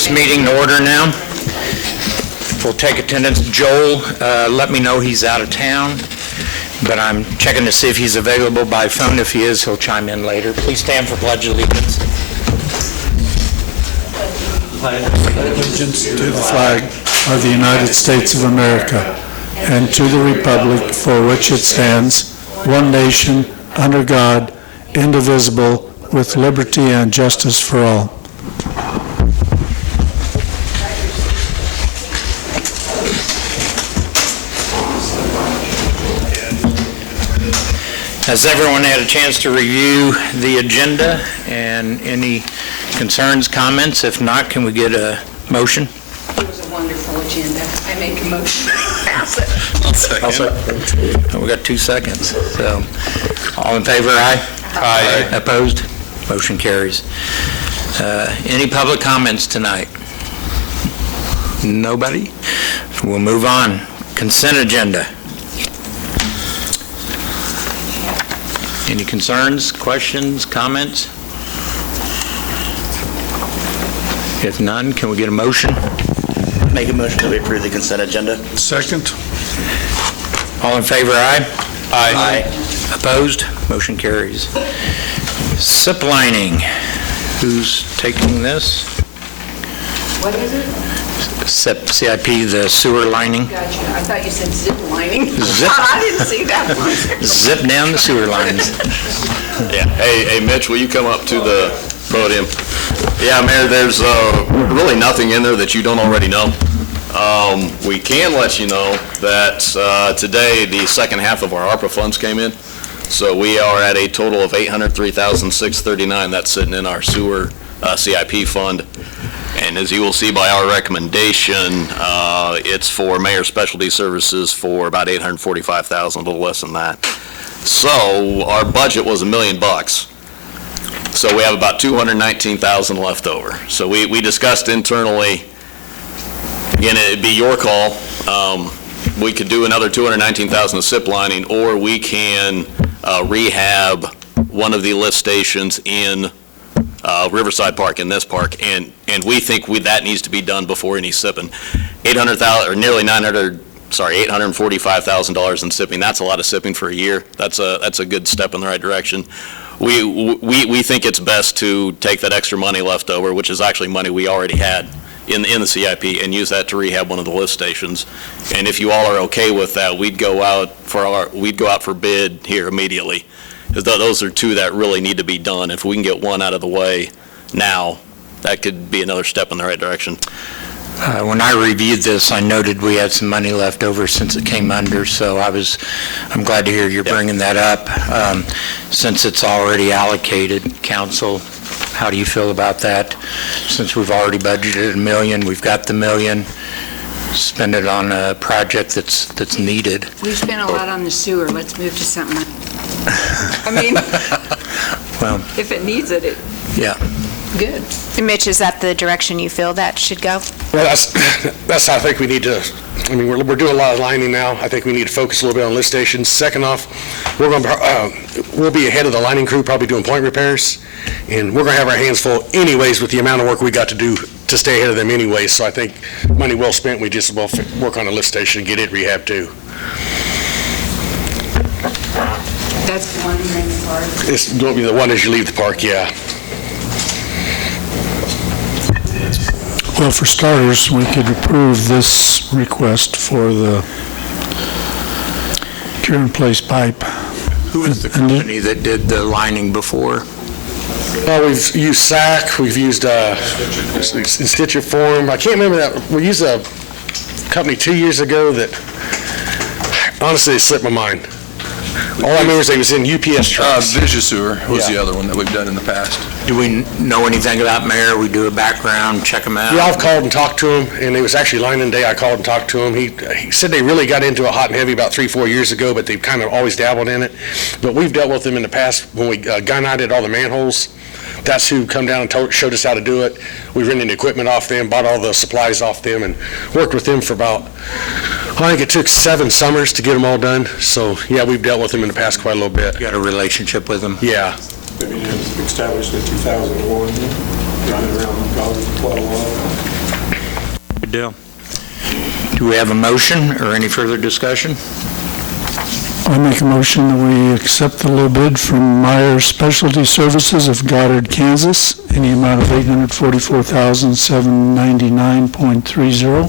this meeting to order now. We'll take attendance. Joel, let me know he's out of town, but I'm checking to see if he's available by phone. If he is, he'll chime in later. Please stand for Pledge of Allegiance. Allegiance to the flag of the United States of America and to the republic for which it stands, one nation, under God, indivisible, with liberty and justice for all. Has everyone had a chance to review the agenda and any concerns, comments? If not, can we get a motion? It was a wonderful agenda. I make a motion. I'll second. We got 2 seconds. So, all in favor, aye? Aye. Opposed? Motion carries. Any public comments tonight? Nobody? We'll move on. Consent agenda. Any concerns, questions, comments? If none, can we get a motion? Make a motion that we approve the consent agenda. Second. All in favor, aye? Aye. Opposed? Motion carries. SIP lining. Who's taking this? What is it? CIP, the sewer lining. Gotcha. I thought you said zip lining. Zip. I didn't see that one. Zip down the sewer lines. Yeah. Hey, Mitch, will you come up to the podium? Yeah, Mayor, there's really nothing in there that you don't already know. We can let you know that today the second half of our ARPA funds came in. So we are at a total of $803,639 that's sitting in our sewer CIP fund. And as you will see by our recommendation, it's for Mayor Specialty Services for about $845,000, a little less than that. So our budget was $1 million. So we have about $219,000 left over. So we discussed internally, again, it'd be your call. We could do another $219,000 of SIP lining, or we can rehab one of the lift stations in Riverside Park, in this park, and we think that needs to be done before any sipping. $845,000 in sipping. That's a lot of sipping for a year. That's a good step in the right direction. We think it's best to take that extra money left over, which is actually money we already had in the CIP, and use that to rehab one of the lift stations. And if you all are okay with that, we'd go out for bid here immediately. Because those are two that really need to be done. If we can get one out of the way now, that could be another step in the right direction. When I reviewed this, I noted we had some money left over since it came under, so I'm glad to hear you're bringing that up. Since it's already allocated, Council, how do you feel about that? Since we've already budgeted $1 million, we've got the $1 million, spend it on a project that's needed. We spent a lot on the sewer. Let's move to something. I mean, well, if it needs it, yeah. Good. Mitch, is that the direction you feel that should go? Well, that's how I think we need to. I mean, we're doing a lot of lining now. I think we need to focus a little bit on lift stations. Second off, we'll be ahead of the lining crew, probably doing point repairs, and we're going to have our hands full anyways with the amount of work we got to do to stay ahead of them anyways. So I think money well spent. We just will work on a lift station and get it rehabbed too. That's the one you're in the park. It's going to be the one as you leave the park, yeah. Well, for starters, we could approve this request for the cure-in-place pipe. Who is the company that did the lining before? Well, we've used SAC, we've used Institute I can't remember that. We used a company 2 years ago that, honestly, it slipped my mind. All I remember is it was in UPS trucks. Vigisur was the other one that we've done in the past. Do we know anything about Mayor? We do a background, check them out? Yeah, I've called and talked to him, and it was actually lining day. I called and talked to him. He said they really got into it hot and heavy about 3-4 years ago, but they've kind of always dabbled in it. But we've dealt with them in the past when we gun-eyed all the manholes. That's who come down and showed us how to do it. We rented the equipment off them, bought all the supplies off them, and worked with them for about, I think it took 7 summers to get them all done. So, yeah, we've dealt with them in the past quite a little bit. You got a relationship with them? Yeah. Maybe it was established in 2001, running around college for quite a while. Good deal. Do we have a motion or any further discussion? I make a motion that we accept the low bid from Meyer Specialty Services of Goddard, Kansas, in the amount of $844,799.30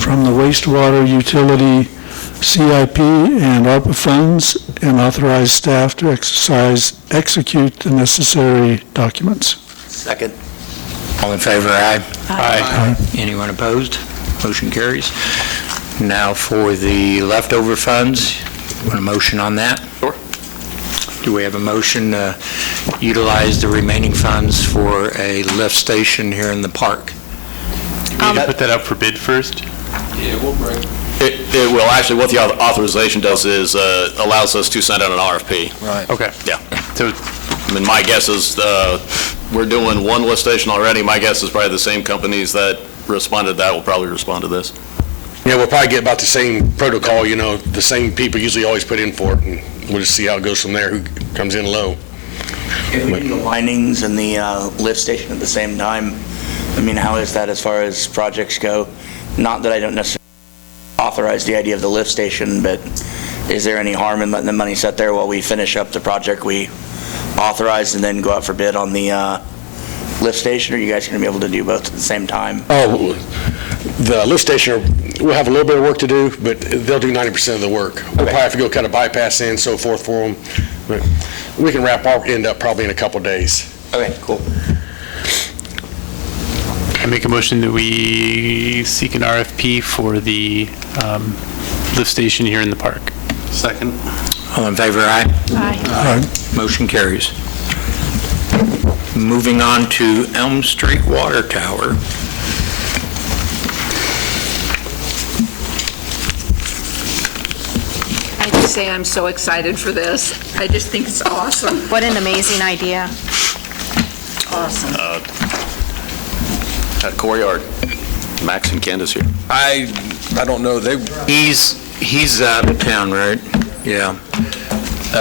from the wastewater utility CIP and ARPA funds, and authorize staff to execute the necessary documents. Second. All in favor, aye? Aye. Anyone opposed? Motion carries. Now for the leftover funds, want a motion on that? Sure. Do we have a motion to utilize the remaining funds for a lift station here in the park? Put that up for bid first? Yeah, we'll bring. It will, actually, what the authorization does is allows us to send out an RFP. Right. Okay. Yeah. So, I mean, my guess is, we're doing one lift station already. My guess is probably the same companies that responded to that will probably respond to this. Yeah, we'll probably get about the same protocol, the same people usually always put in for it, and we'll just see how it goes from there, who comes in low. If we do the linings and the lift station at the same time, I mean, how is that as far as projects go? Not that I don't necessarily authorize the idea of the lift station, but is there any harm in letting the money sit there while we finish up the project we authorized and then go out for bid on the lift station? Or are you guys going to be able to do both at the same time? Oh, the lift station, we'll have a little bit of work to do, but they'll do 90% of the work. We'll probably have to go cut a bypass in, so forth for them, but we can wrap our end up probably in a couple days. Okay, cool. I make a motion that we seek an RFP for the lift station here in the park. Second. All in favor, aye? Aye. Motion carries. Moving on to Elm Street Water Tower. I just say I'm so excited for this. I just think it's awesome, What an amazing idea. awesome. At Courtyard, Max and Candace here. I don't know, He's out of town, right? Yeah.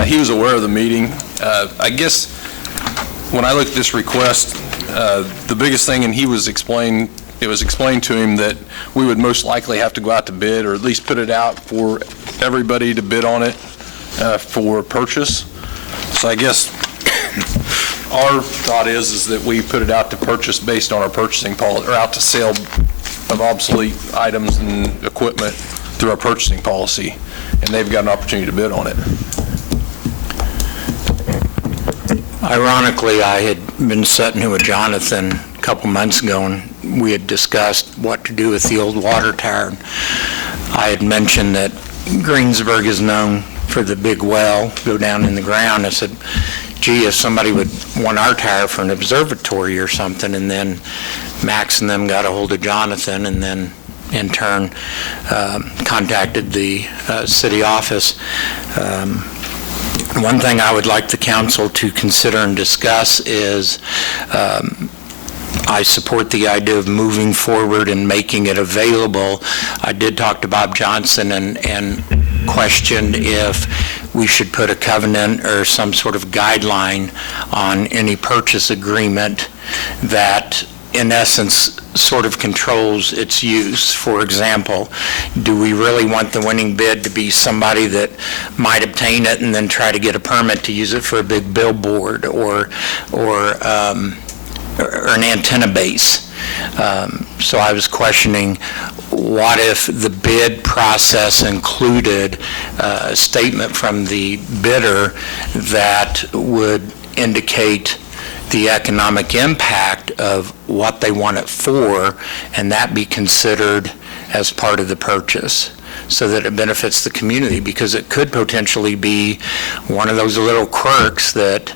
he was aware of the meeting. I guess when I looked at this request, the biggest thing, and it was explained to him that we would most likely have to go out to bid, or at least put it out for everybody to bid on it for purchase. So I guess our thought is that we put it out to purchase based on our purchasing policy, or out to sale of obsolete items and equipment through our purchasing policy, and they've got an opportunity to bid on it. Ironically, I had been sitting here with Jonathan a couple months ago, and we had discussed what to do with the old water tower. I had mentioned that Greensburg is known for the big well, go down in the ground. I said, gee, if somebody would want our tower for an observatory or something, and then Max and them got a hold of Jonathan, and then in turn contacted the city office. One thing I would like the council to consider and discuss is I support the idea of moving forward and making it available. I did talk to Bob Johnson and questioned if we should put a covenant or some sort of guideline on any purchase agreement that in essence sort of controls its use. For example, do we really want the winning bid to be somebody that might obtain it and then try to get a permit to use it for a big billboard or an antenna base? So I was questioning, what if the bid process included a statement from the bidder that would indicate the economic impact of what they want it for, and that be considered as part of the purchase, so that it benefits the community, because it could potentially be one of those little quirks that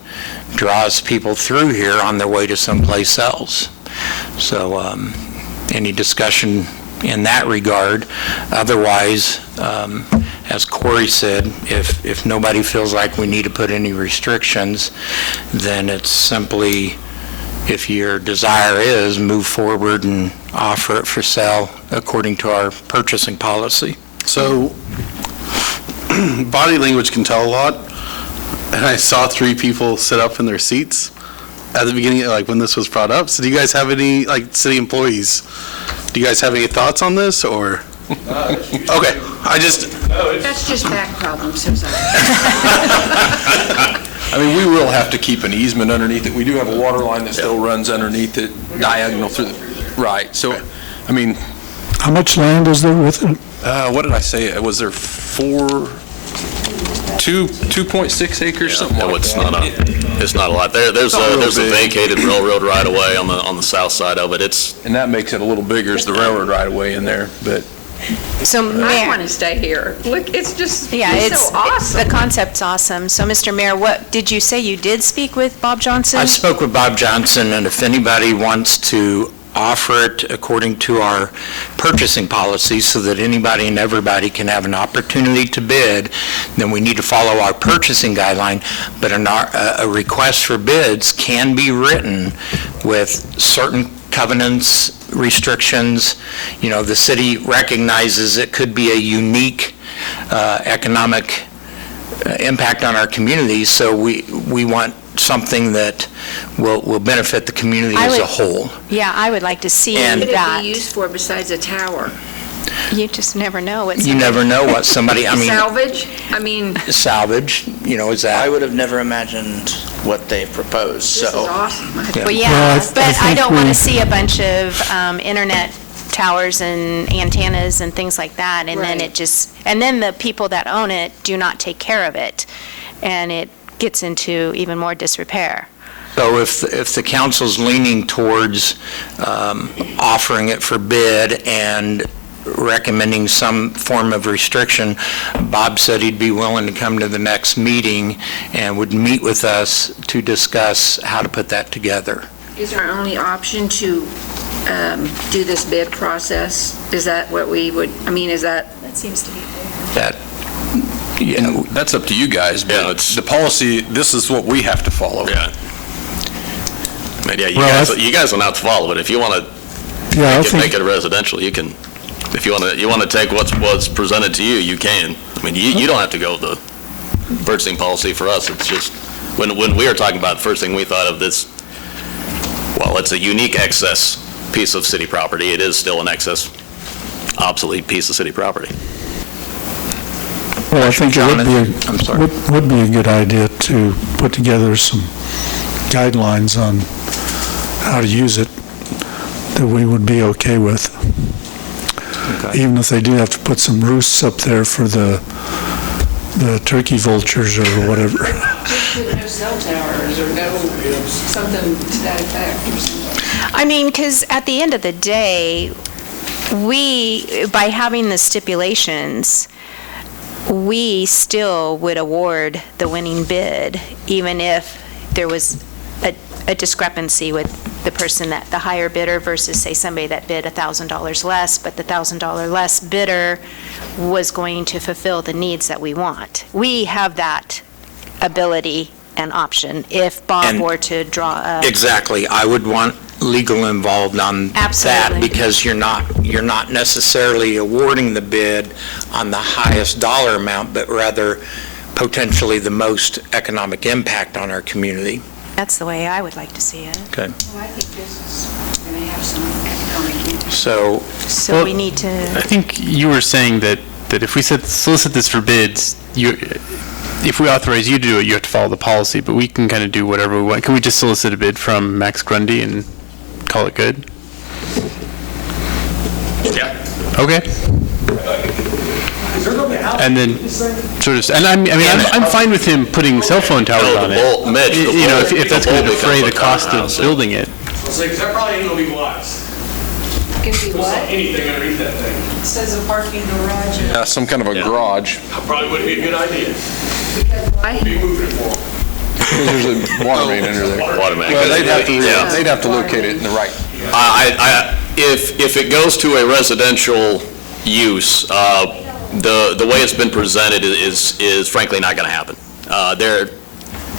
draws people through here on their way to someplace else. So any discussion in that regard? Otherwise, as Corey said, if nobody feels like we need to put any restrictions, then it's simply, if your desire is, move forward and offer it for sale according to our purchasing policy. So, body language can tell a lot, and I saw 3 people sit up in their seats, at the beginning, like when this was brought up. So do you guys have any, like city employees, do you guys have any thoughts on this or? Okay, That's just back problems, Susan. I mean, we will have to keep an easement underneath it. We do have a water line that still runs underneath it, diagonal through the, right. So, I mean, How much land is there with it? what did I say? Was there 2.6 acres, something No, like it's that? it's not a lot. There's not real a big. vacated railroad right away on the south side of it. It's, And that makes it a little bigger as the railroad right away in there, but So, I Mayor, want to stay here. Look, it's just, yeah, it's so awesome. the concept's awesome. So, Mr. Mayor, what, did you say you did speak with Bob Johnson? I spoke with Bob Johnson, and if anybody wants to offer it according to our purchasing policy so that anybody and everybody can have an opportunity to bid, then we need to follow our purchasing guideline, but a request for bids can be written with certain covenants, restrictions. You know, the city recognizes it could be a unique economic impact on our community, so we want something that will benefit the community I as a would- whole. Yeah, I would like to see And- What would it that. be used for besides a tower? You just never know what You somebody... never know what somebody, I mean, Salvage? I mean, salvage, you know, is I that, would have never imagined what they proposed, this is so. awesome. Well, Well, yeah, I but I think don't want we- to see a bunch of internet towers and antennas and things like that, and then Right. and then the people that own it do not take care of it, and it gets into even more disrepair. so if the council's leaning towards offering it for bid and recommending some form of restriction, Bob said he'd be willing to come to the next meeting and would meet with us to discuss how to put that together. Is our only option to do this bid process? Is that what we would, I mean, is that? That seems to be... That, you know, that's up to you guys, Yeah, but it's- the policy, this is what we have to follow. yeah. I mean, yeah, Well, you guys don't have to follow it. If you want to Yeah, I make think, it residential, you can. If you want to take what's presented to you, you can. I mean, you don't have to go with the purchasing policy for us. It's just, when we were talking about, the first thing we thought of this, well, it's a unique excess piece of city property. It is still an excess, obsolete piece of city property. well, I think it would Jonathan, I'm sorry. would be a good idea to put together some guidelines on how to use it that we would be okay with. Okay. Even if they do have to put some roosts up there for the turkey vultures or whatever. No cell towers or no, something to that effect or something. I mean, because at the end of the day, by having the stipulations, we still would award the winning bid, even if there was a discrepancy with the higher bidder versus, say, somebody that bid $1,000 less, but the $1,000 less bidder was going to fulfill the needs that we want. We have that ability and option if Bob And- were to draw up. Exactly. I would want legal involved on that, Absolutely. because you're not necessarily awarding the bid on the highest dollar amount, but rather potentially the most economic impact on our community. That's the way I would like to see it. Okay. Well, I think this is going to have some economic impact. So, So Well, we need to... I think you were saying that if we solicit this for bids, if we authorize you to do it, you have to follow the policy, but we can kind of do whatever we want. Can we just solicit a bid from Max Grundy and call it good? Yeah. Okay. And then sort of, and I'm fine with him putting cell phone towers on it. Mitch, the You know, bulb- if that's the going to bulb defray the becomes a cost of townhouse, yeah. building it. Because that probably ain't gonna be wise. Can be what? Anything underneath that thing. It says a parking garage. Yeah, some kind of a garage. Probably wouldn't be a good idea. Why? Be moving it for them. There's a water main under there. Water main. Well, Yeah. they'd have to locate it in the right. If it goes to a residential use, the way it's been presented is frankly not going to happen.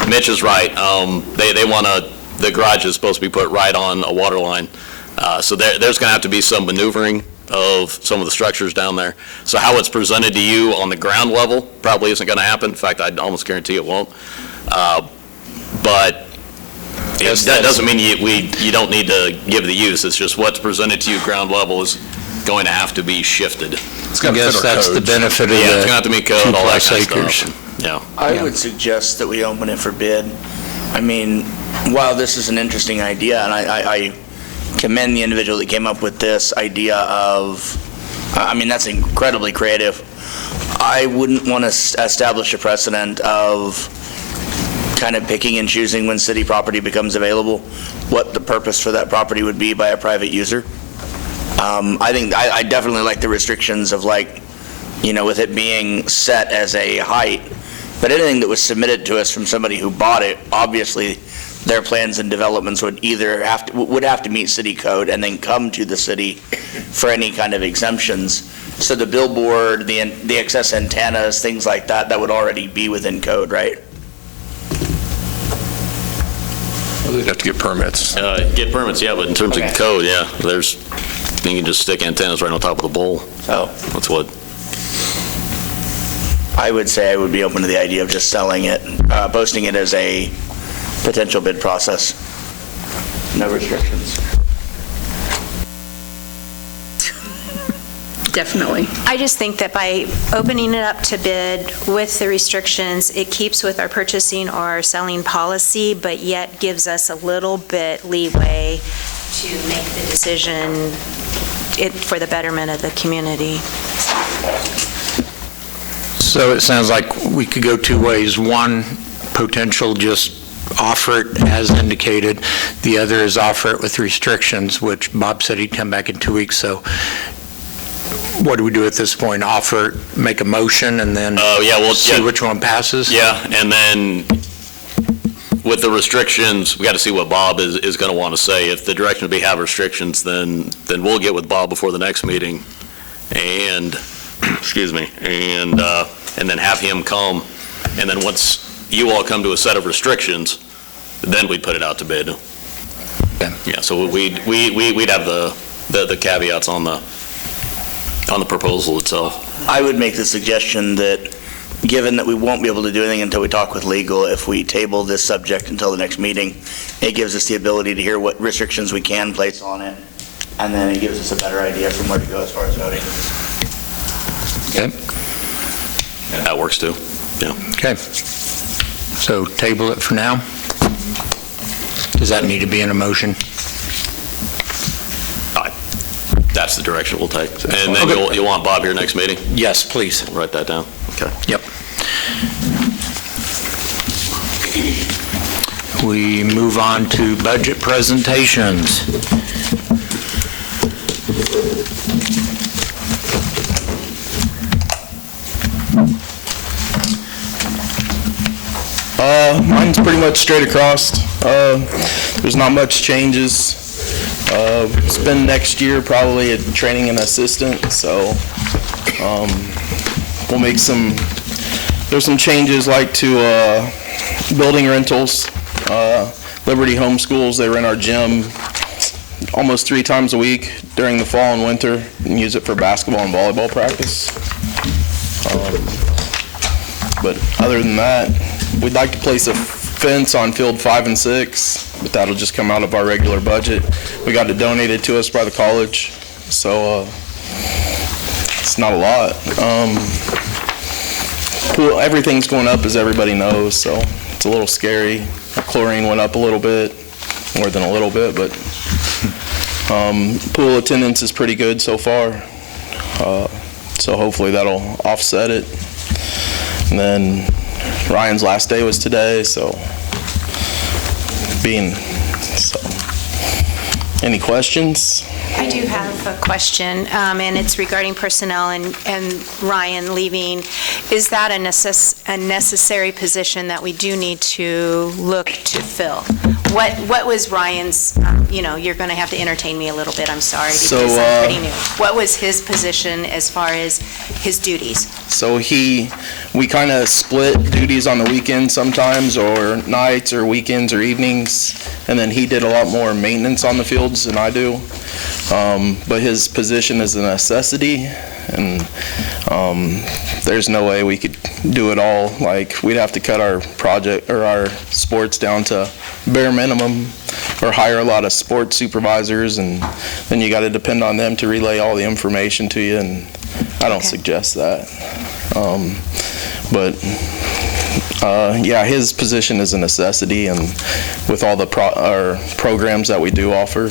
Mitch is right. They want the garage is supposed to be put right on a water line. So there's going to have to be some maneuvering of some of the structures down there. So how it's presented to you on the ground level probably isn't going to happen. In fact, I'd almost guarantee it won't. But That doesn't mean you don't need to give the use, it's just what's presented to you ground level is going to have to be shifted. It's I got to guess fit our that's the codes. benefit of Yeah, it's gonna have to the meet code, all that 2+ kind of acres. stuff. Yeah. I would suggest that we open it for bid. I mean, while this is an interesting idea, and I commend the individual that came up with this idea of, I mean, that's incredibly creative. I wouldn't want to establish a precedent of kind of picking and choosing when city property becomes available, what the purpose for that property would be by a private user. I definitely like the restrictions of, like, you know, with it being set as a height, but anything that was submitted to us from somebody who bought it, obviously their plans and developments would either have to meet city code and then come to the city for any kind of exemptions. So the billboard, the excess antennas, things like that, that would already be within code, right? They'd have to get permits. Get permits, yeah, but in terms Okay. of code, yeah, you can just stick antennas right on top of the pole. So That's what, I would say I would be open to the idea of just selling it, posting it as a potential bid process. No restrictions. Definitely. I just think that by opening it up to bid with the restrictions, it keeps with our purchasing or our selling policy, but yet gives us a little bit leeway to make the decision for the betterment of the community. So it sounds like we could go two ways. One, potential just offer it as indicated. The other is offer it with restrictions, which Bob said he'd come back in 2 weeks. So what do we do at this point? Offer, make a motion, and then see which one passes? yeah, and then with the restrictions, we got to see what Bob is going to want to say. If the direction would be have restrictions, then we'll get with Bob before the next meeting and, excuse me, and then have him come. And then once you all come to a set of restrictions, then we'd put it out to bid. Okay. Yeah, so we'd have the caveats on the proposal itself. I would make the suggestion that, given that we won't be able to do anything until we talk with legal, if we table this subject until the next meeting, it gives us the ability to hear what restrictions we can place on it, and then it gives us a better idea from where to go as far as voting. Okay. That works too. Yeah. Okay. So table it for now? Does that need to be in a motion? That's the direction we'll take. And then you'll want Bob here next meeting? Yes, please. Write that down. Okay. Yep. We move on to budget presentations. Mine's pretty much straight across. There's not much changes. Spend next year probably at training an assistant, so we'll make there's some changes like to building rentals. Liberty Homeschools, they rent our gym almost 3 times a week during the fall and winter and use it for basketball and volleyball practice. But other than that, we'd like to place a fence on field 5 and 6, but that'll just come out of our regular budget. We got it donated to us by the college, so it's not a lot. Pool, everything's going up, as everybody knows, so it's a little scary. Chlorine went up a little bit, more than a little bit, but pool attendance is pretty good so far, so hopefully that'll offset it. And then Ryan's last day was today, so any questions? I do have a question, and it's regarding personnel and Ryan leaving. Is that a necessary position that we do need to look to fill? What was Ryan's, you're going to have to entertain me a little bit, I'm sorry, because I'm pretty new. What was his position as far as his duties? So we kind of split duties on the weekends sometimes, or nights, or weekends, or evenings, and then he did a lot more maintenance on the fields than I do. But his position is a necessity, and there's no way we could do it all. Like, we'd have to cut our project or our sports down to bare minimum, or hire a lot of sports supervisors, and then you got to depend on them to relay all the information to you, and I don't suggest that. Yeah, his position is a necessity, and with all the programs that we do offer.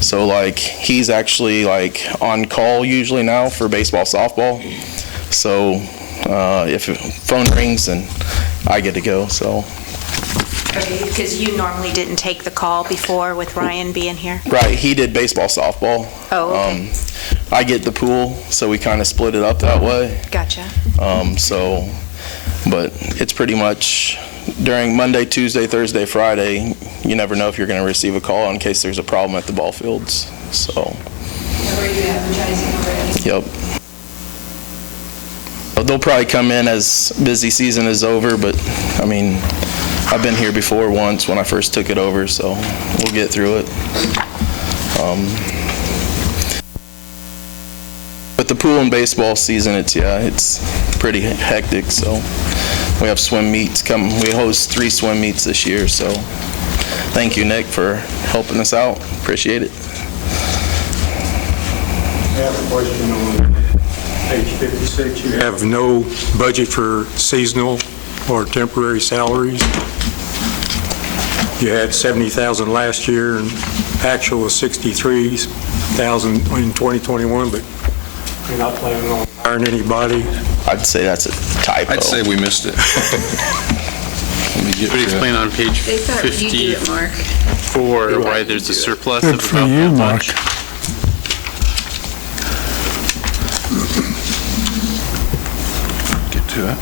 So like, he's actually like on call usually now for baseball, softball. So if phone rings, then I get to go, so. Okay, because you normally didn't take the call before with Ryan being here? Right, he did baseball, softball. Oh, okay. I get the pool, so we kind of split it up that way. Gotcha. But it's pretty much during Monday, Tuesday, Thursday, Friday, you never know if you're going to receive a call in case there's a problem at the ball fields, so. Are you advertising already? Yep. They'll probably come in as busy season is over, but, I mean, I've been here before once when I first took it over, so we'll get through it. But the pool and baseball season, it's pretty hectic, so we have swim meets we host 3 swim meets this year, so thank you, Nick, for helping us out. Appreciate it. I have a question on page 56. You have no budget for seasonal or temporary salaries. You had 70,000 last year, and actual was 63,000 in 2021, but you're not planning on hiring anybody? I'd say that's a typo. I'd say we missed it. Could you explain on page They thought you do it, Mark. 54 why there's a surplus Good of for about you, that Mark. much? Get to it.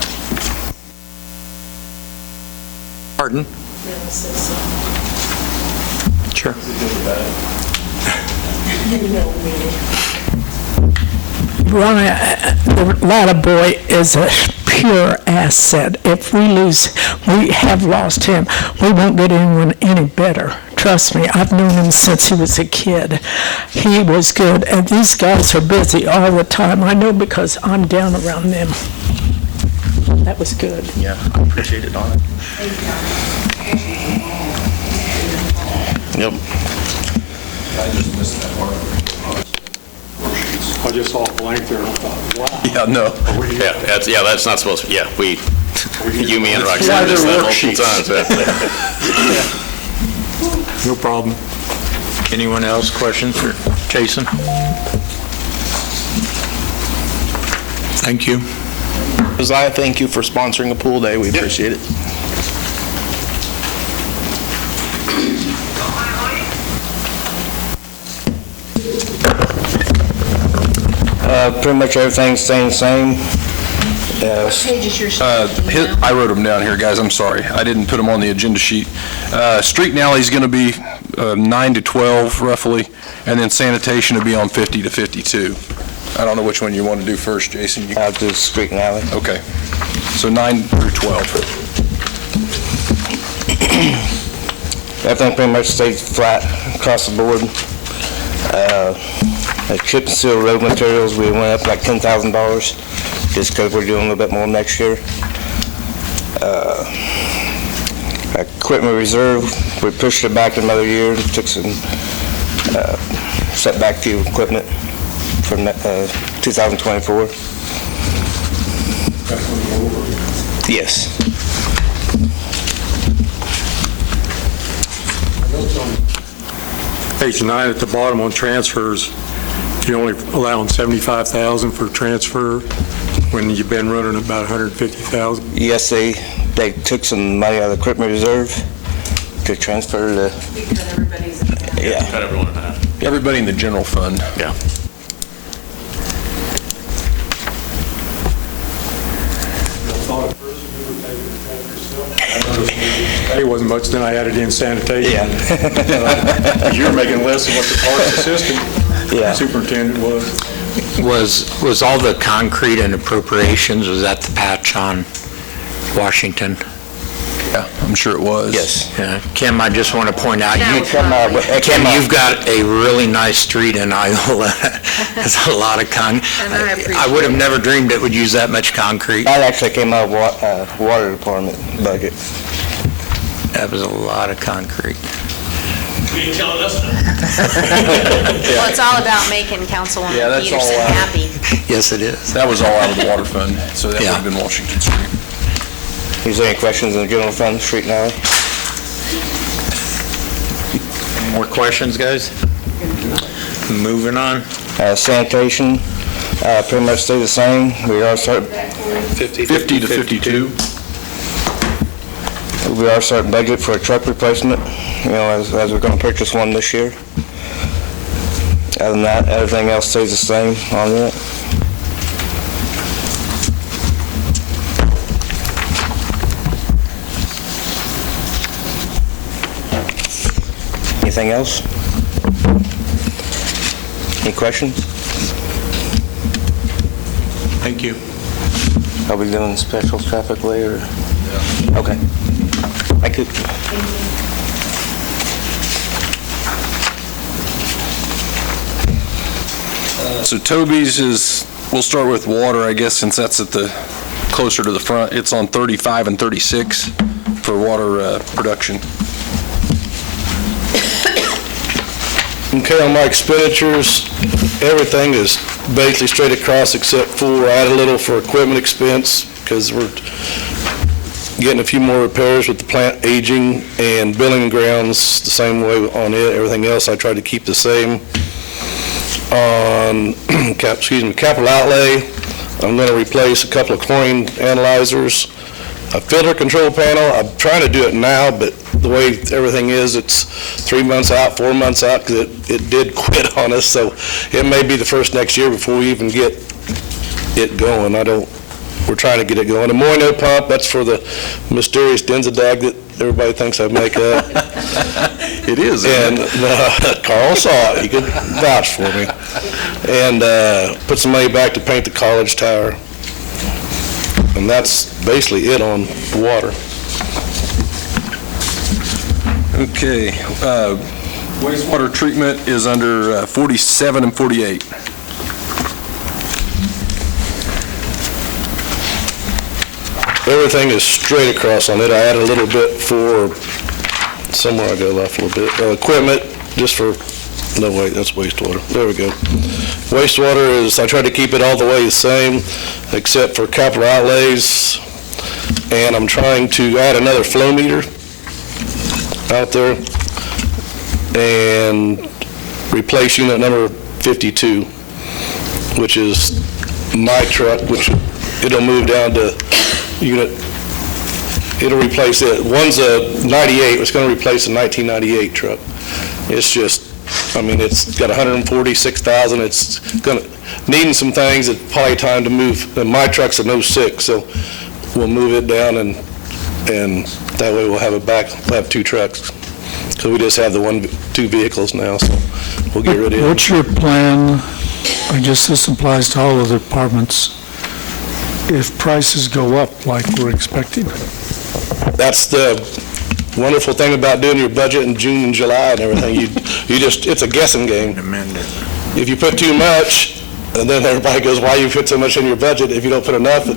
Pardon? Sure. Ronnie, the Latta boy is a pure asset. If we have lost him, we won't get anyone any better. Trust me, I've known him since he was a kid. He was good, and these guys are busy all the time. I know because I'm down around them. That was good. Yeah, I appreciate it, Donna. Yep. I just missed that part. I just saw a blank there, and I thought, wow. Yeah, no. That's not supposed to, you, me, and Roxanne missed that multiple times. No problem. Anyone else, questions for Jason? Thank you. Josiah, thank you for sponsoring a pool day. We appreciate it. Pretty much everything's staying the same. What page is your I wrote them down here, guys, I'm sorry. I didn't put them on the agenda sheet. Street and alley is going to be 9 to 12 roughly, and then sanitation will be on 50 to 52. I don't know which one you want to do first, Jason. I'll do street and alley. Okay. So 9 through 12. Everything pretty much stays flat across the board. Chip and seal road materials, we went up like $10,000 just because we're doing a little bit more next year. Equipment reserve, we pushed it back another year, took some set back few equipment from 2024. Yes. Page 9 at the bottom on transfers, you're only allowing 75,000 for transfer when you've been running about 150,000. Yes, they took some money out of the equipment reserve to transfer the. Because everybody's in there. Yeah. Cut everyone in half. Everybody in the general fund. Yeah. It wasn't much, then I added in sanitation. Yeah. You're making less than what the parks assistant Yeah. superintendent was. Was all the concrete and appropriations, was that the patch on Washington? Yeah, I'm sure it was. Yes. Yeah. Kim, I just want to point out, Kim, you've got a really nice street in Iola. There's a lot of And I appreciate I would have never dreamed it would use that much concrete. That actually came out of water department budget. That was a lot of concrete. You ain't telling us Well, it's all about making Councilwoman Yeah, that's all, Peterson happy. Yes, it is. That was all out of the water fund, so that would have been Washington Street. Is there any questions on the general fund, street and alley? More questions, guys? Moving on. Sanitation, pretty much stay the same. We are starting, 50 to 52. we are starting budget for a truck replacement, as we're gonna purchase one this year. Other than that, everything else stays the same on it. Anything else? Any questions? Thank you. Are we doing special traffic way or? Okay. I could. So Toby's is, we'll start with water, I guess, since that's at the, closer to the front. It's on 35 and 36 for water production. Okay, on my expenditures, everything is basically straight across except for I add a little for equipment expense because we're getting a few more repairs with the plant aging, and building and grounds the same way on it. Everything else I tried to keep the same. On capital outlay, I'm going to replace a couple of chlorine analyzers, a filter control panel. I'm trying to do it now, but the way everything is, it's 3 months out, 4 months out, because it did quit on us, so it may be the first next year before we even get it going. We're trying to get it going. A Moino pump, that's for the mysterious Denzadag that everybody thinks I make up. It is. And Carl saw it, he could vouch for me. And put some money back to paint the college tower. And that's basically it on water. Okay, wastewater treatment is under 47 and 48. Everything is straight across on it. I added a little bit for, somewhere I got left a little bit, equipment, just for, no wait, that's wastewater. There we go. Wastewater is, I tried to keep it all the way the same, except for capital outlays, and I'm trying to add another flow meter out there and replace unit number 52, which is my truck, which it'll move down to unit, it'll replace it. One's a 98, it's going to replace a 1998 truck. It's just, I mean, it's got 146,000, it's going to, needing some things, it's probably time to move. And my truck's an 06, so we'll move it down, and that way we'll have we'll have two trucks. So we just have the two vehicles now, so we'll get rid of it. What's your plan? I guess this applies to all of the departments. If prices go up like we're expecting? That's the wonderful thing about doing your budget in June and July and everything. You just, it's a guessing game. If you put too much, and then everybody goes, why you put so much in your budget? If you don't put enough,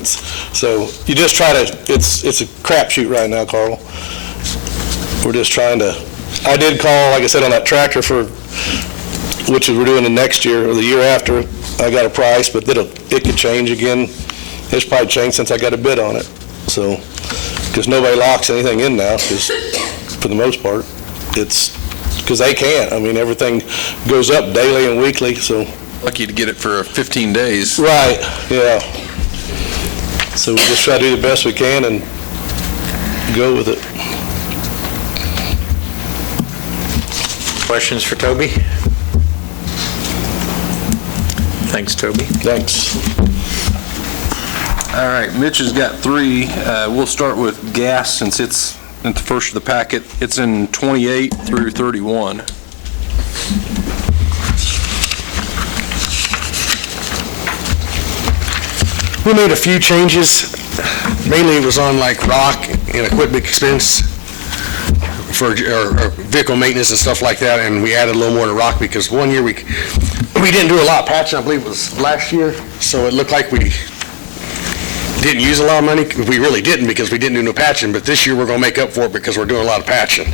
so you just try to, it's a crapshoot right now, Carl. We're just trying to, I did call, like I said, on that tractor which we're doing the next year or the year after. I got a price, but it could change again. It's probably changed since I got a bid on it. So, because nobody locks anything in now, because for the most part, it's because they can't. I mean, everything goes up daily and weekly, so. Lucky to get it for 15 days. Right, yeah. So we just try to do the best we can and go with it. Questions for Toby? Thanks, Toby. Thanks. All right, Mitch has got three. We'll start with gas, since it's at the first of the packet. It's in 28 through 31. We made a few changes. Mainly it was on like rock and equipment expense for or vehicle maintenance and stuff like that, and we added a little more to rock because one year we didn't do a lot of patching. I believe it was last year, so it looked like we didn't use a lot of money. We really didn't because we didn't do no patching, but this year we're gonna make up for it because we're doing a lot of patching.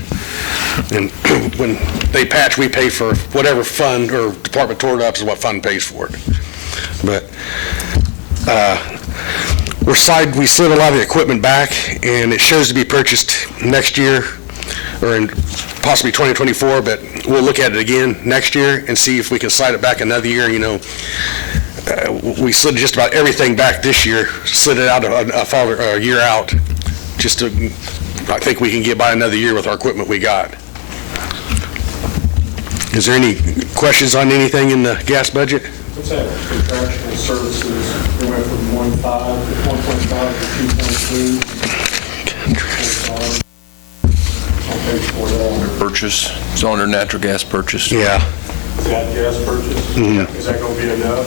And when they patch, we pay for whatever fund or department tore it up is what fund pays for it. But we slid a lot of the equipment back, and it shows to be purchased next year or in possibly 2024, but we'll look at it again next year and see if we can slide it back another year. You know, we slid just about everything back this year, slid it out a year out, just to, I think we can get by another year with our equipment we got. Is there any questions on anything in the gas budget? What's that contractual services? We went from 1.5 to 2.2. Purchase, it's under natural gas purchase. Yeah. Is that gas purchase? Mm-hmm. Is that going to be enough?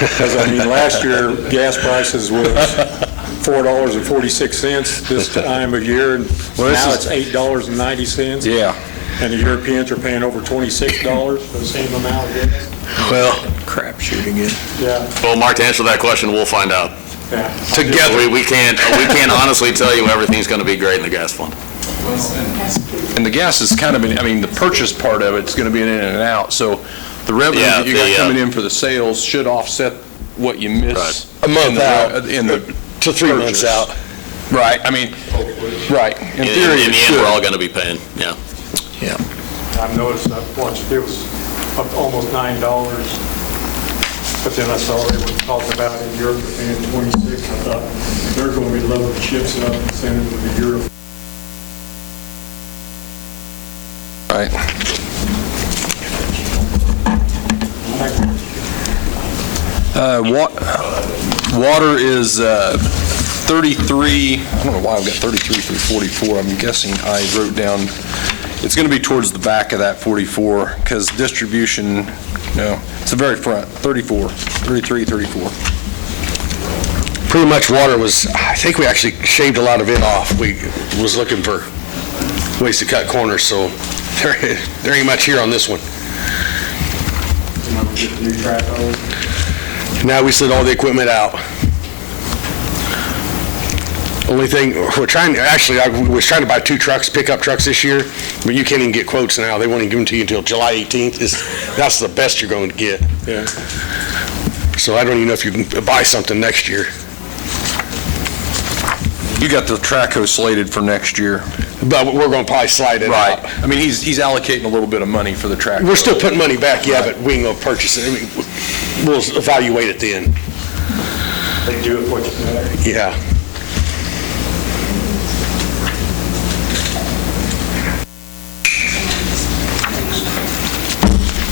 Because, I mean, last year, gas prices was $4.46 this time of year, and now it's $8.90. Yeah. And the Europeans are paying over $26 for the same amount of gas. Well, Crapshoot again. Yeah. Well, Mark, to answer that question, we'll find out. Yeah. Together. We can't honestly tell you everything's going to be great in the gas fund. And the gas is kind of, I mean, the purchase part of it's going to be an in and out, so the revenue that you got coming in for the sales should offset what you miss. A month out. To 3 months out. Right, I mean, right. In the end, we're all going to be paying, yeah. Yeah. I've noticed that once it was up almost $9, but then I saw they were talking about in Europe paying 26. I thought they're going to be loading ships up and sending them to Europe. Right. Water is 33, I don't know why I've got 33 through 44. I'm guessing I wrote down, it's going to be towards the back of that 44, because distribution, no, it's the very front, 34, 33, 34. Pretty much water was, I think we actually shaved a lot of it off. We was looking for ways to cut corners, so there ain't much here on this one. Now we slid all the equipment out. Only thing, we're trying, actually, I was trying to buy 2 trucks, pickup trucks this year, but you can't even get quotes now. They won't even give them to you until July 18th. That's the best you're going to get. Yeah. So I don't even know if you can buy something next year. You got the Traco slated for next year. But we're going to probably slide it out. I mean, he's allocating a little bit of money for the Traco. We're still putting money back, yeah, but we ain't going to purchase it. I mean, we'll evaluate it then. They do it what you say. Yeah.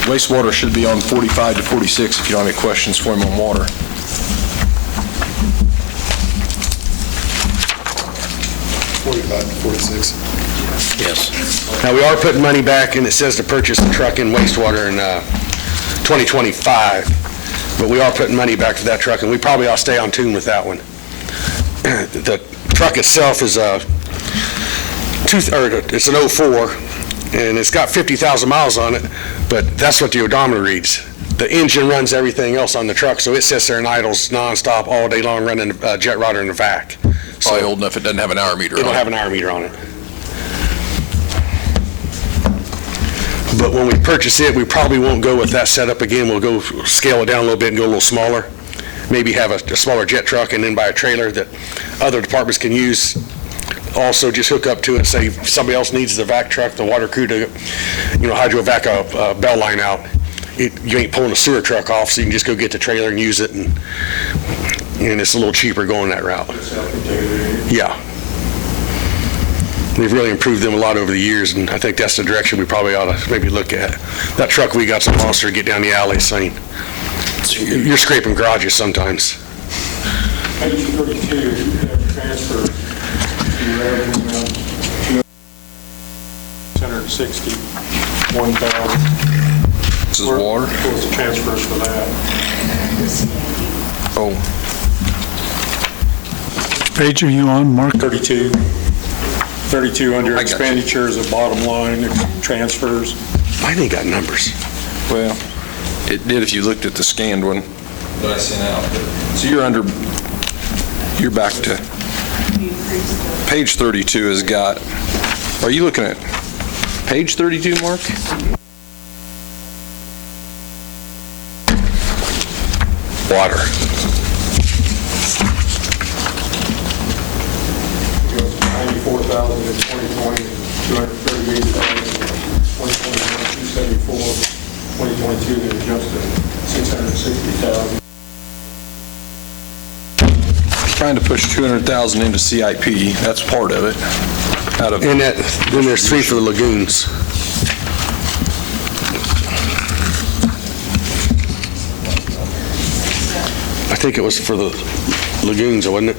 Wastewater should be on 45 to 46 if you don't have any questions for him on water. Yes. Now, we are putting money back, and it says to purchase the truck in wastewater in 2025, but we are putting money back for that truck, and we probably ought to stay on tune with that one. The truck itself is it's an 04, and it's got 50,000 miles on it, but that's what the odometer reads. The engine runs everything else on the truck, so it sits there and idles nonstop all day long running a jet rotor in the vac. Probably old enough it doesn't have an hour meter on it. It'll have an hour meter on it. But when we purchase it, we probably won't go with that setup again. We'll go scale it down a little bit and go a little smaller. Maybe have a smaller jet truck and then buy a trailer that other departments can use. Also, just hook up to it, say if somebody else needs the vac truck, the water crew to, hydro vac a bell line out. You ain't pulling a sewer truck off, so you can just go get the trailer and use it, and it's a little cheaper going that route. Yeah. They've really improved them a lot over the years, and I think that's the direction we probably ought to maybe look at. That truck we got's a monster to get down the alley, saying, you're scraping garages sometimes. Page 32, you have transfer to revenue $661,000. This is water? What was the transfers for that? Oh. Which page are you on, Mark? 32. 32 under expenditures of bottom line transfers. Mine ain't got numbers. Well, it did if you looked at the scanned one that I sent out. So you're under You're back to, page 32 has got, are you looking at page 32, Mark? Water. It goes from 94,000 in 2020, 238,000 in 2021, 274, 2022, then it jumps to 660,000. Trying to push 200,000 into CIP, that's part of it. Out of And that, then there's 3 for the lagoons. I think it was for the lagoons, wasn't it?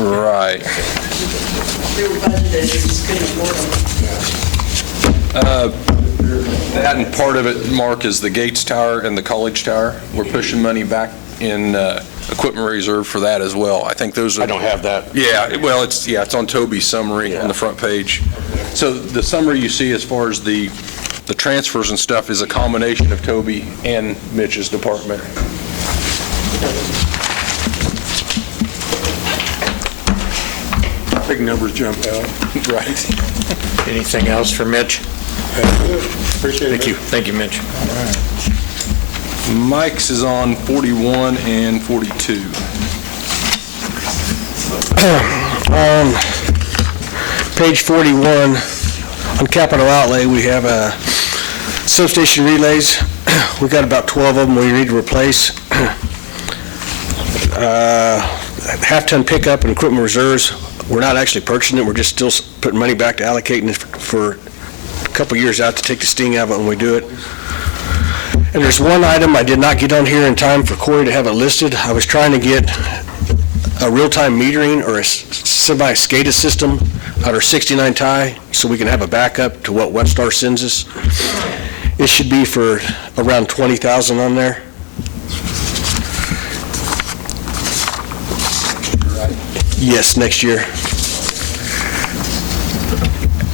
Right. They were budgeted, you just couldn't afford them. That and part of it, Mark, is the Gates Tower and the College Tower. We're pushing money back in equipment reserve for that as well. I think those are... I don't have that. Yeah, well, it's on Toby's summary on the front page. So the summary you see as far as the transfers and stuff is a combination of Toby and Mitch's department. Big numbers jump out. Right. Anything else for Mitch? Appreciate it. Thank you. Thank you, Mitch. Mike's is on 41 and 42. Page 41, on capital outlay, we have substation relays. We got about 12 of them we need to replace. Half-ton pickup and equipment reserves, we're not actually purchasing it, we're just still putting money back to allocating it for a couple years out to take the sting out of it when we do it. And there's one item I did not get on here in time for Corey to have it listed. I was trying to get a real-time metering or a semi-SCADA system out our 69 tie so we can have a backup to what Westar sends us. It should be for around 20,000 on there. Yes, next year.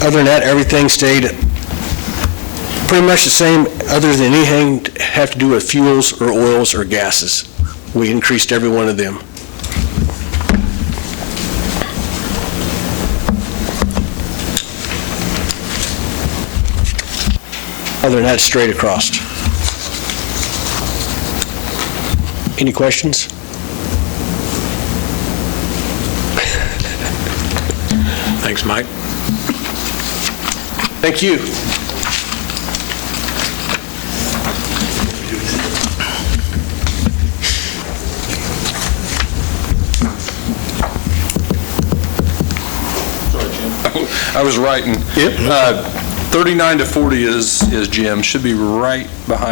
Other than that, everything stayed pretty much the same, other than anything have to do with fuels or oils or gases. We increased every one of them. Other than that, straight across. Any questions? Thanks, Mike. Thank you. I was writing. 39 to 40 is Jim. Should be right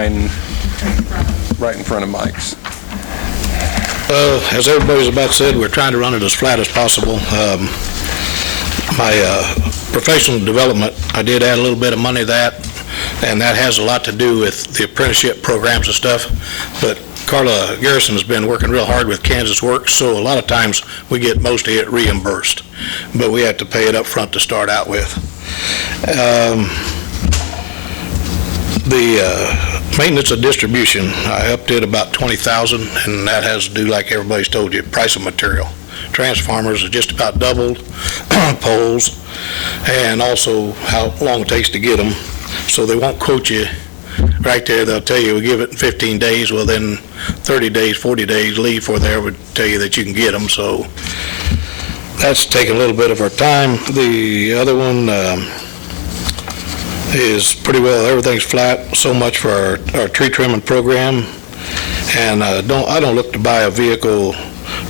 in front of Mike's. As everybody's about said, we're trying to run it as flat as possible. My professional development, I did add a little bit of money to that, and that has a lot to do with the apprenticeship programs and stuff. But Carla Garrison has been working real hard with Kansas Works, so a lot of times we get most of it reimbursed, but we have to pay it up front to start out with. The maintenance of distribution, I upped it about 20,000, and that has to do, like everybody's told you, price of material. Transformers are just about doubled, poles, and also how long it takes to get them. So they won't quote you right there. They'll tell you, we'll give it in 15 days. Well, then 30 days, 40 days leave for there would tell you that you can get them. So that's taking a little bit of our time. The other one is pretty well, everything's flat. So much for our tree trimming program. And I don't look to buy a vehicle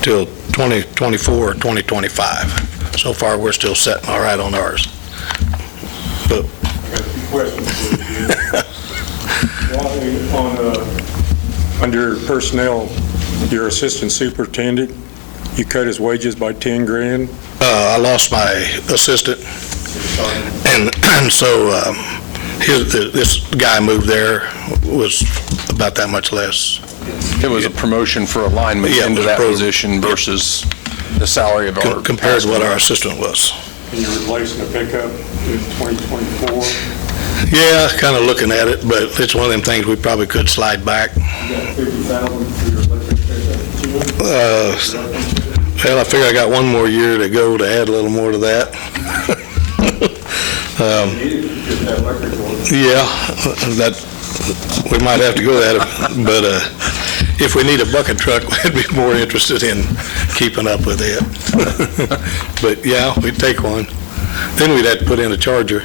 till 2024 or 2025. So far, we're still sitting all right on ours. But Under personnel, your assistant superintendent, you cut his wages by 10 grand. I lost my assistant, and so this guy moved there was about that much less. It was a promotion for alignment into that position versus the salary of our... Compared to what our assistant was. And you're replacing a pickup in 2024. Yeah, kind of looking at it, but it's one of them things we probably could slide back. You got 50,000 for your electric Well, I figure I got one more year to go to add a little more to that. Yeah, that, we might have to go that, but if we need a bucket truck, we'd be more interested in keeping up with it. But yeah, we'd take one. Then we'd have to put in a charger.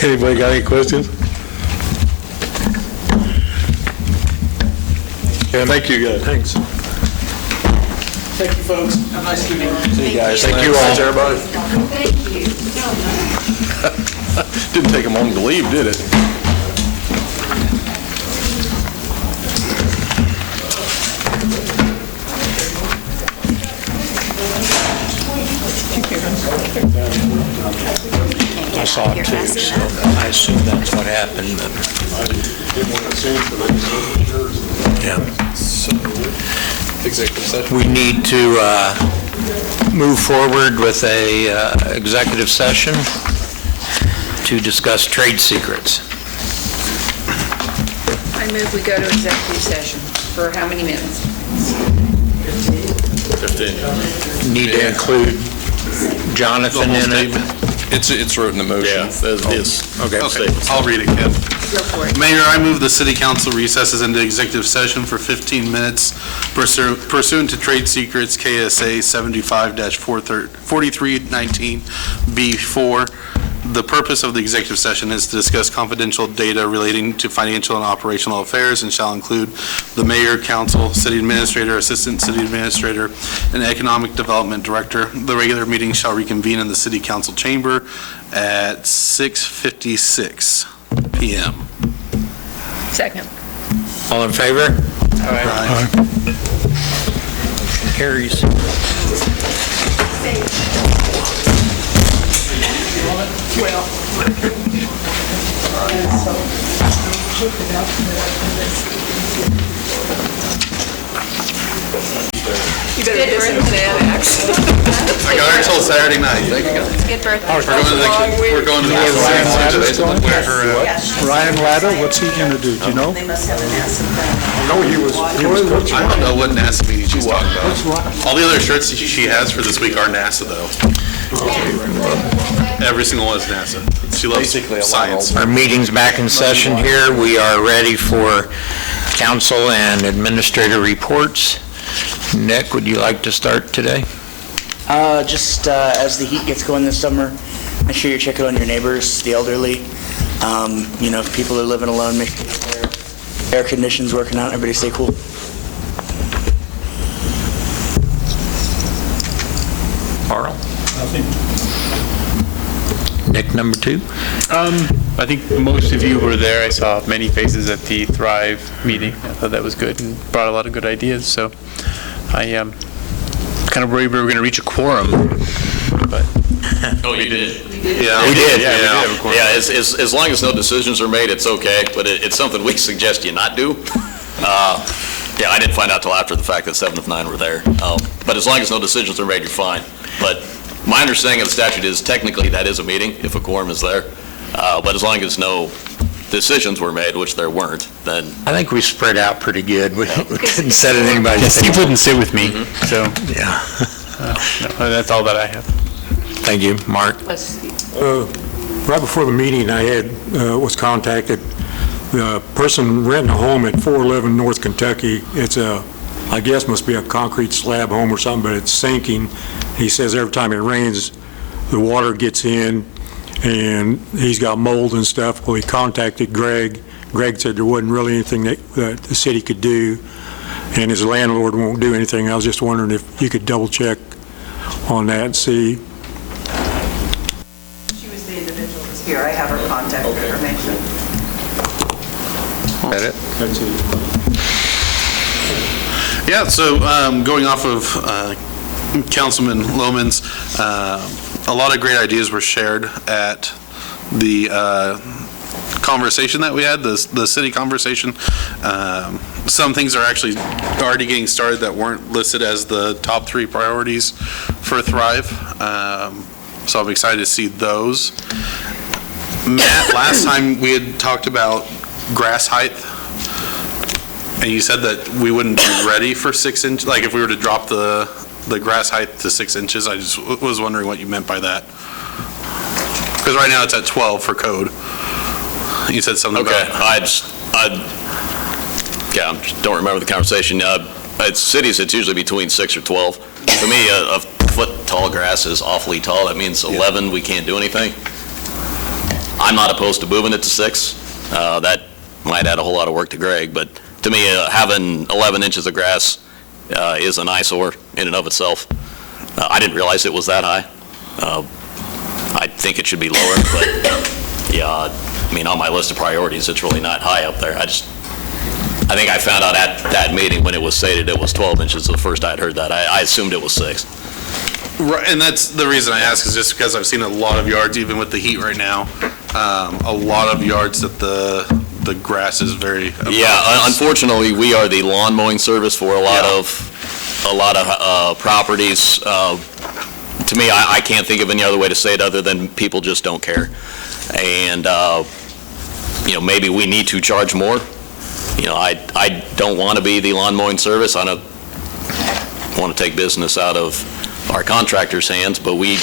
Anybody got any questions? Thank you, guys. Thanks. Thank you, folks. Have a nice evening. See you guys. Thank you all. Everybody. Thank you. Didn't take them long to leave, did it? I saw it too, so I assume that's what happened, but, yeah. Executive session. We need to move forward with a executive session to discuss trade secrets. I move we go to executive session for how many minutes? 15. Need to include Jonathan in it. It's written in the motion. Yeah, it's Okay. I'll read it, Ken. Go for it. Mayor, I move the city council recesses into executive session for 15 minutes pursuant to trade secrets KSA 75-4319B4. The purpose of the executive session is to discuss confidential data relating to financial and operational affairs and shall include the mayor, council, city administrator, assistant city administrator, and economic development director. The regular meeting shall reconvene in the city council chamber at 6:56 p.m. Second. All in favor? Aye. Motion carries. You better get some Xanax. I got her till Saturday night. Good birthday. We're going to the Ryan Latta, what's he gonna do, do you know? They must have a NASA plan. I don't know what NASA meeting she's talking about. All the other shirts she has for this week are NASA, though. Every single one is NASA. She loves science. Our meeting's back in session here. We are ready for council and administrator reports. Nick, would you like to start today? Just as the heat gets going this summer, make sure you're checking on your neighbors, the elderly. If people are living alone, make sure their air conditioning's working out, everybody stay cool. Carl? Nick, number 2? I think most of you were there. I saw many faces at the Thrive meeting. I thought that was good and brought a lot of good ideas. So I kind of worried we were going to reach a quorum, but Oh, you did? Yeah, we did. Yeah, as long as no decisions are made, it's okay, but it's something we suggest you not do. Yeah, I didn't find out till after the fact that 7 of 9 were there. But as long as no decisions are made, you're fine. But my understanding of the statute is technically that is a meeting if a quorum is there. But as long as no decisions were made, which there weren't, then... I think we spread out pretty good. We didn't set it anybody's yeah, Steve wouldn't sit with me, so Yeah. no, that's all that I have. Thank you. Mark? Right before the meeting, I was contacted. The person renting a home at 411 North Kentucky, it's I guess must be a concrete slab home or something, but it's sinking. He says every time it rains, the water gets in, and he's got mold and stuff. Well, he contacted Greg. Greg said there wasn't really anything that the city could do, and his landlord won't do anything. I was just wondering if you could double check on that and see. She was the individual that's here. I have her contact information. That it? That's it. Yeah, so going off of Councilman Lohman's, a lot of great ideas were shared at the conversation that we had, the city conversation. Some things are actually already getting started that weren't listed as the top 3 priorities for Thrive. So I'm excited to see those. Matt, last time we had talked about grass height, and you said that we wouldn't be ready for 6 inch, like if we were to drop the grass height to 6 inches. I just was wondering what you meant by that. Because right now it's at 12 for code. You said something about... Okay, I don't remember the conversation. At cities, it's usually between 6 or 12. For me, a foot tall grass is awfully tall. That means 11, we can't do anything. I'm not opposed to moving it to 6. That might add a whole lot of work to Greg, but to me, having 11 inches of grass is an eyesore in and of itself. I didn't realize it was that high. I think it should be lower, but yeah, I mean, on my list of priorities, it's really not high up there. I think I found out at that meeting when it was stated it was 12 inches the first I'd heard that. I assumed it was 6. Right, and that's the reason I ask, is just because I've seen a lot of yards, even with the heat right now, a lot of yards that the grass is very obnoxious. Yeah, unfortunately, we are the lawn mowing service for a lot of properties. To me, I can't think of any other way to say it other than people just don't care. And, maybe we need to charge more. I don't want to be the lawn mowing service. I don't want to take business out of our contractors' hands, but we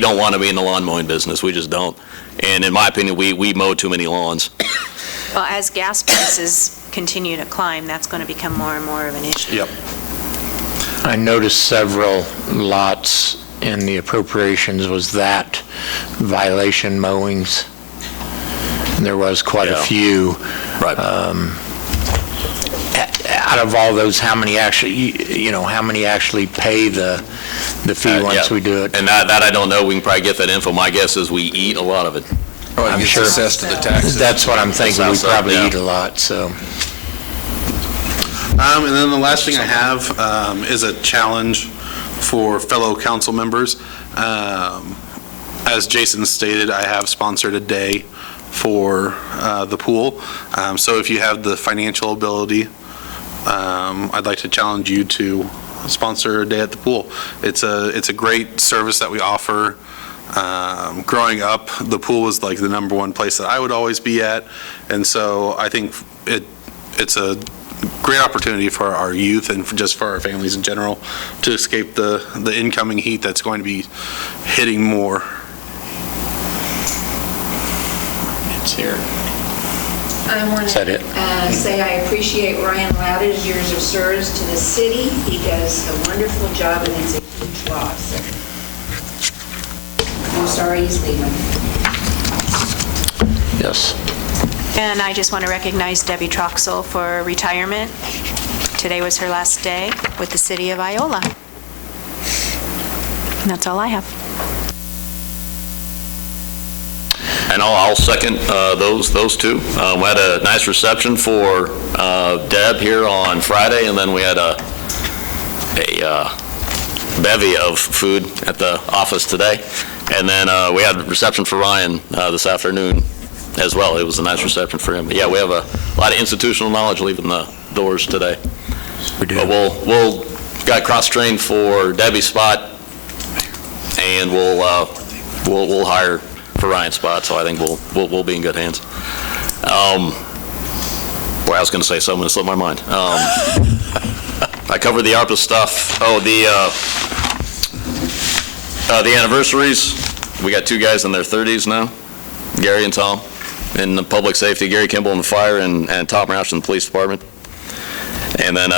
don't want to be in the lawn mowing business. We just don't. And in my opinion, we mow too many lawns. Well, as gas prices continue to climb, that's going to become more and more of an issue. Yep. I noticed several lots in the appropriations was that violation mowings. And there was quite a few. Right. Out of all those, how many actually pay the fee once we do it? And that I don't know. We can probably get that info. My guess is we eat a lot of it. I'm sure assessed to the taxes. that's what I'm thinking. We probably eat a lot, so. And then the last thing I have is a challenge for fellow council members. As Jason stated, I have sponsored a day for the pool. So if you have the financial ability, I'd like to challenge you to sponsor a day at the pool. It's a great service that we offer. Growing up, the pool was like the #1 place that I would always be at, and so I think it's a great opportunity for our youth and just for our families in general to escape the incoming heat that's going to be hitting more. It's here. I want Is that to it? say I appreciate Ryan Loudon's years of service to the city. He does a wonderful job, and it's a huge loss. I'm sorry he's leaving. Yes. And I just want to recognize Debbie Troxel for retirement. Today was her last day with the city of Iola. And that's all I have. And I'll second those two. We had a nice reception for Deb here on Friday, and then we had a bevy of food at the office today. And then we had a reception for Ryan this afternoon as well. It was a nice reception for him. But yeah, we have a lot of institutional knowledge leaving the doors today. We do. But we'll got cross-trained for Debbie's spot, and we'll hire for Ryan's spot, so I think we'll be in good hands. Boy, I was going to say something that slipped my mind. I covered the ARPA stuff. Oh, the anniversaries. We got 2 guys in their 30s now, Gary and Tom, in the public safety. Gary Kimball in the fire, and Tom Roush in the police department. And then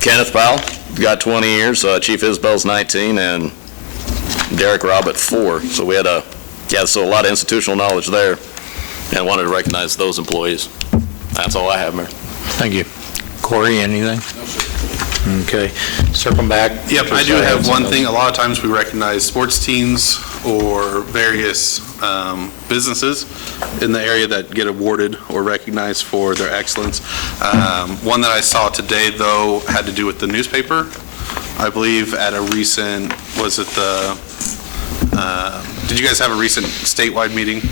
Kenneth Powell got 20 years. Chief Isbell's 19, and Derek Robb at 4. So we had a lot of institutional knowledge there, and wanted to recognize those employees. That's all I have, Mayor. Thank you. Corey, anything? No, sir. Okay. Circling back. Yep, I do have one thing. A lot of times we recognize sports teams or various businesses in the area that get awarded or recognized for their excellence. One that I saw today, though, had to do with the newspaper. I believe at a recent, was it the, did you guys have a recent statewide meeting?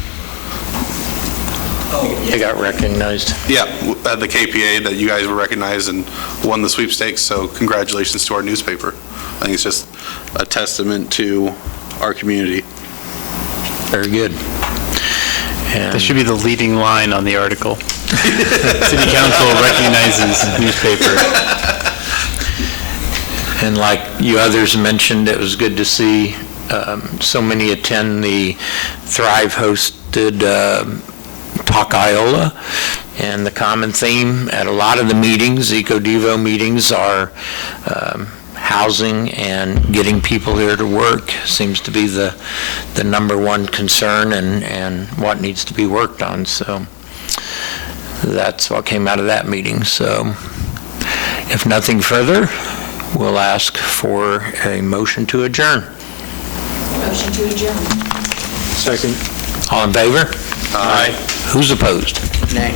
They got recognized. Yeah, at the KPA, that you guys were recognized and won the sweepstakes, so congratulations to our newspaper. I think it's just a testament to our community. Very good. That should be the leading line on the article. City council recognizes newspaper. And like you others mentioned, it was good to see so many attend the Thrive hosted Talk Iola. And the common theme at a lot of the meetings, EcoDevo meetings, are housing and getting people here to work seems to be the number one concern and what needs to be worked on. So that's what came out of that meeting. So if nothing further, we'll ask for a motion to adjourn. Motion to adjourn. Second. All in favor? Aye. Who's opposed? Nay.